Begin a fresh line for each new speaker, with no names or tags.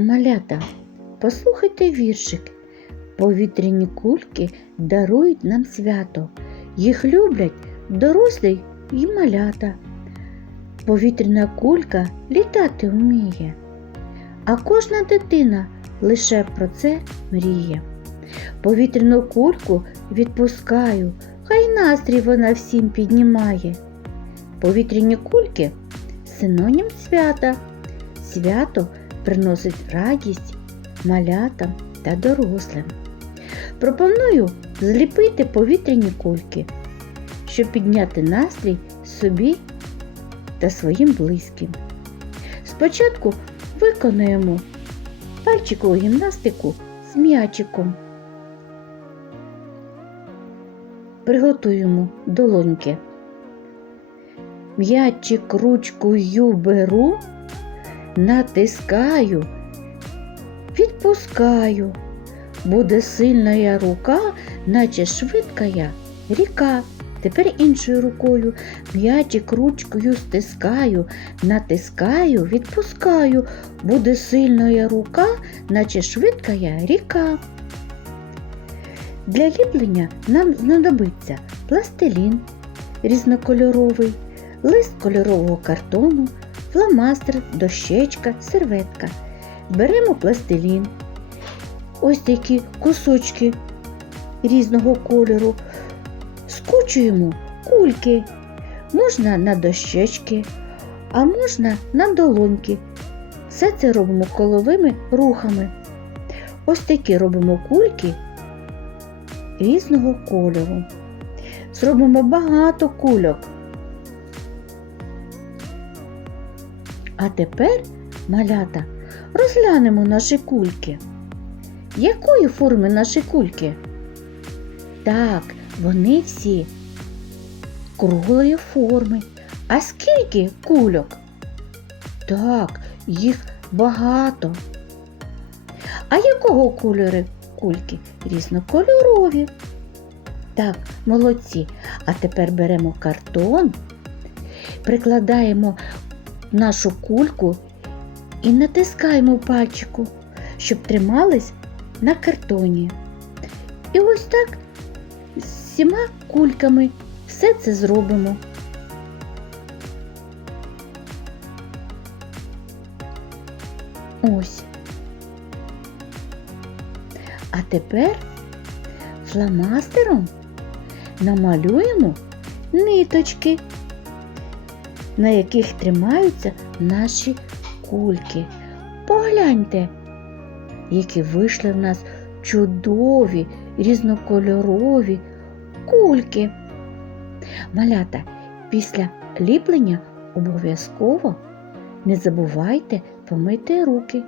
Малята, послухайте віршик. Повітряні кульки дарують нам свято. Їх люблять дорослі й малята. Повітряна кулька літати вміє, а кожна дитина лише про це мріє. Повітряну кульку відпускаю, хай настрій вона всім піднімає. Повітряні кульки синонім свята. Свято приносить радість малятам та дорослим. Пропоную зліпити повітряні кульки, щоб підняти настрій собі та своїм близьким. Спочатку виконуємо пальчикову гімнастику з м'ячиком. Приготуємо долоньки. М'ячик ручкою беру, натискаю, відпускаю. Буде сильна рука, наче швидкая ріка. Тепер іншою рукою м'ячик ручкою стискаю, натискаю, відпускаю. Буде сильна рука, наче швидкая ріка. Для ліплення нам знадобиться пластилін різнокольоровий, лист кольорового картону, фломастер, дощечка, серветка. Беремо пластилін, ось такі кусочки різного кольору, скучуємо кульки. Можна на дощечки, а можна на долоньки. Все це робимо коловими рухами. Ось такі робимо кульки різного кольору. Зробимо багато кульок. А тепер, малята, розглянемо наші кульки. Якої форми наші кульки? Так, вони всі круглої форми. А скільки кульок? Так, їх багато. А якого кольору кульки? Різнокольорові. Так, молодці. А тепер беремо картон, прикладаємо нашу кульку і натискаємо пальчику, щоб тримались на картоні. І ось так з всіма кульками все це зробимо. Ось. А тепер фломастером намалюємо ниточки, на яких тримаються наші кульки. Погляньте, які вийшли в нас чудові різнокольорові кульки. Малята, після ліплення обов'язково не забувайте помити руки.